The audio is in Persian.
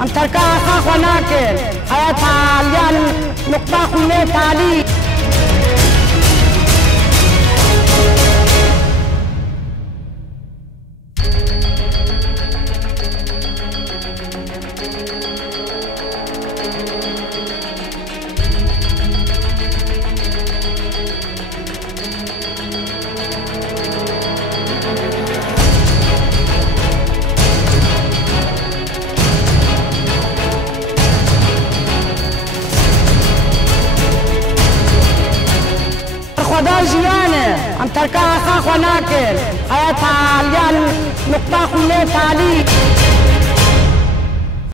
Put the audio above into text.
ام ترکا خا خناکن حیات عالیان نقطه خونه تالی خدا جیانه ام ترکا خا خناکن حیات عالیان نقطه خونه تالی